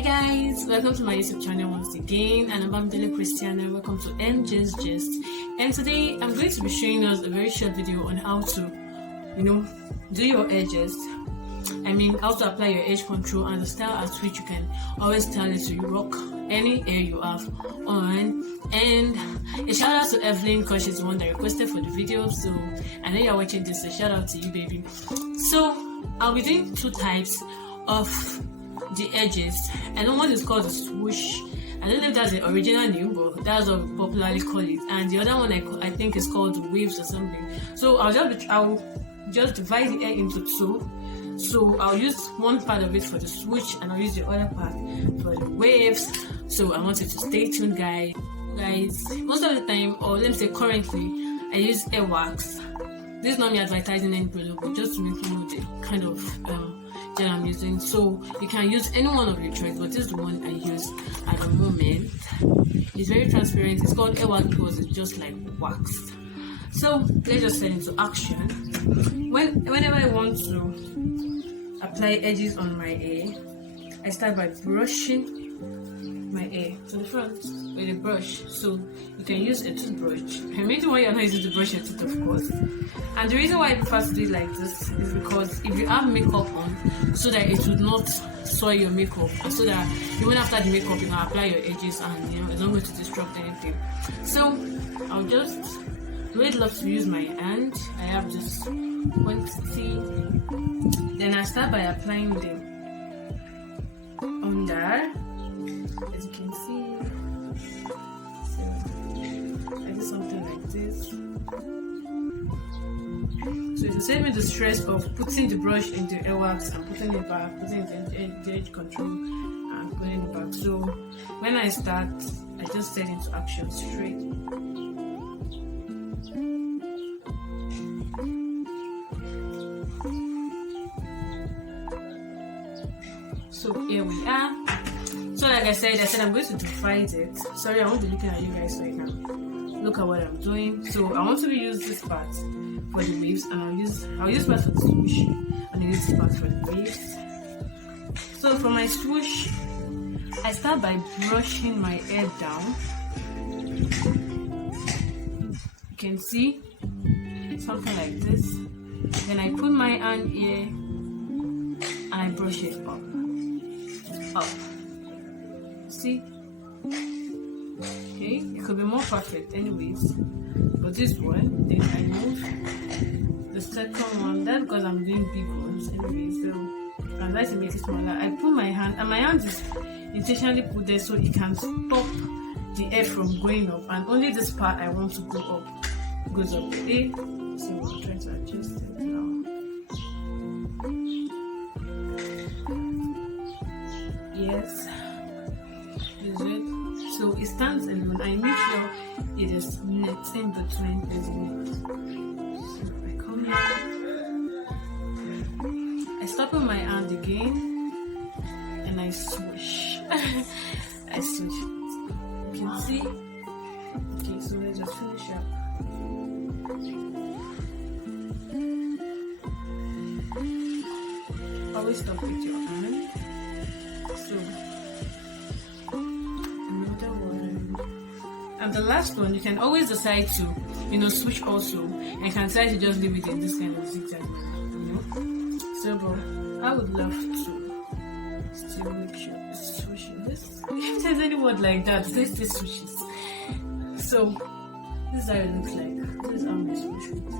Hi guys, welcome to my YouTube channel once again, and I'm Daily Christiana. Welcome to MJ's Gist. And today I'm going to be showing us a very short video on how to, do your edges. How to apply your edge control and the style at which you can always tell it to rock any hair you have on. And a shout out to Evelyn because she's the one that requested for the video. So I know you're watching this, so shout out to you, baby. So I'll be doing two types of the edges, and one is called the swoosh. I don't know if that's the original name, but that's what we popularly call it. And the other one I think is called the waves or something. So I'll just divide the hair into two. So I'll use one part of it for the swoosh, and I'll use the other part for the waves. So I want you to stay tuned, guys. Most of the time, or let me say currently, I use hair wax. This is not me advertising any product, but just to make you know the kind of that I'm using. So you can use any one of your choice, but this is the one I use at the moment. It's very transparent. It's called hair wax because it's just like wax. So let's just set into action. Whenever I want to apply edges on my hair, I start by brushing my hair to the front with a brush. So you can use a toothbrush. The reason why you're not using the brush your tooth, of course. And the reason why I prefer to do it like this is because if you have makeup on, so that it would not soil your makeup, and so that even after the makeup you can apply your edges and it's not going to disrupt anything. So I'll just really love to use my hand. I have this quantity. Then I start by applying them under, as you can see. So I do something like this. So it will save me the stress of putting the brush into the hair wax and putting it back, putting it in the edge control and putting it back. So when I start, I just set into action straight. So here we are. So like I said I'm going to divide it. Sorry, I won't be looking at you guys so you can look at what I'm doing. So I want to use this part for the waves, and I'll use part for the swoosh, and I'll use this part for the waves. So for my swoosh, I start by brushing my hair down. You can see something like this. Then I put my hand here and I brush it up. See? Okay, it could be more perfect anyways, but this one, then I move the second one. That's because I'm doing big ones anyways, so I like to make it smaller. I put my hand, and my hand is intentionally put there so it can stop the air from going up, and only this part I want to go up goes up. Okay, so I'm trying to adjust it now. Yes, is it? So it stands alone. I make sure it is net in between, isn't it? So I come here, I stop on my hand again, and I swoosh. I swoosh it. You can see. Okay, so let's just finish up. Always stop with your hand. So another one, and the last one, you can always decide to switch also, and can decide to just leave it in this kind of zigzag manner, So but I would love to still make sure it's switching this. If there's any word like that, this switches. So this is how it looks like. This is how my switch looks.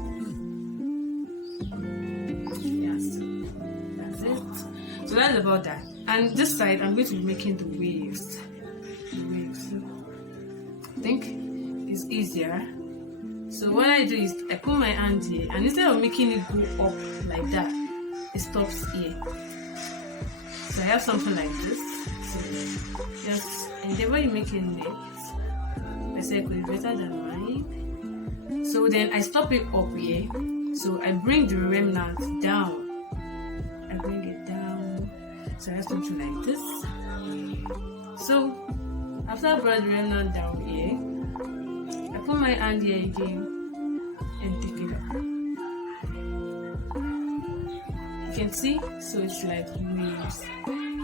Yes, that's it. So that's about that. And this side, I'm going to be making the waves. So I think it's easier. So what I do is I put my hand here, and instead of making it go up like that, it stops here. So I have something like this. So just endeavor you make it next. My circle is better than mine. So then I stop it up here. So I bring the remnant down. I bring it down. So I have something like this. So after I brought the remnant down here, I put my hand here again and take it up. You can see, so it's like waves.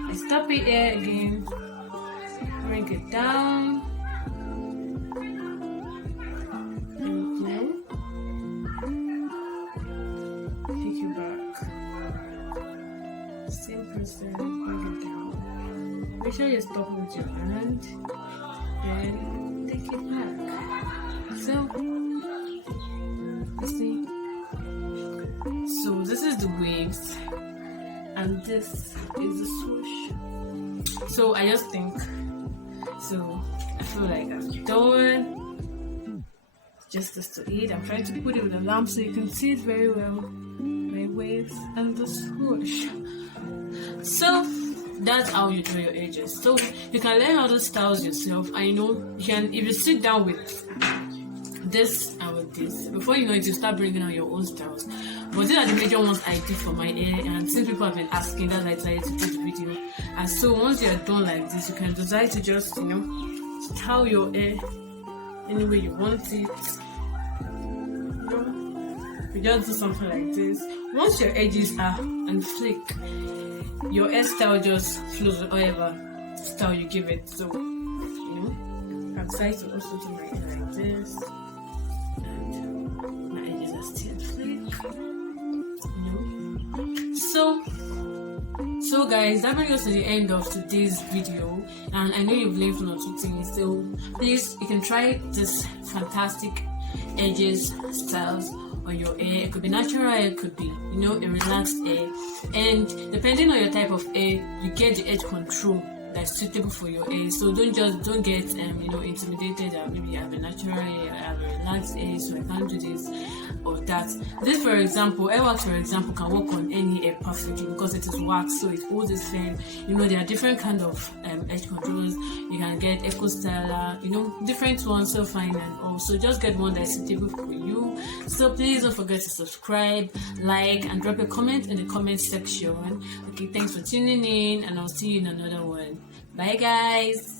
I stop it here again, bring it down, pick it back, same process, bring it down, make sure you stop with your hand, then take it back. So you see, so this is the waves and this is the swoosh. So I just think, so I feel like I've done justice to it. I'm trying to put it with a lamp so you can see it very well. My waves and the swoosh. So that's how you draw your edges. So you can learn all those styles yourself. I know you can, if you sit down with this and with this, before you know it, you start bringing out your own styles. But these are the major ones I did for my hair, and since people have been asking, that's why I decided to do the video. And so once you're done like this, you can decide to just, style your hair any way you want it. You just do something like this. Once your edges are on fleek, your hairstyle just flows with whatever style you give it. So, I decide to also do my hair like this. And my edges are still fleek. So guys, that brings us to the end of today's video, and I know you've learned one or two things. So please, you can try this fantastic edges styles on your hair. It could be natural hair, it could be a relaxed hair, and depending on your type of hair, you get the edge control that's suitable for your hair. So don't get intimidated that maybe you have a natural hair, I have a relaxed hair, so I can't do this or that. This, for example, hair wax, for example, can work on any hair perfectly because it is wax, so it holds its firm. There are different kind of edge controls. You can get eco styler, different ones, so fine and all. So just get one that's suitable for you. So please don't forget to subscribe, like, and drop a comment in the comment section. Okay, thanks for tuning in, and I'll see you in another one. Bye guys.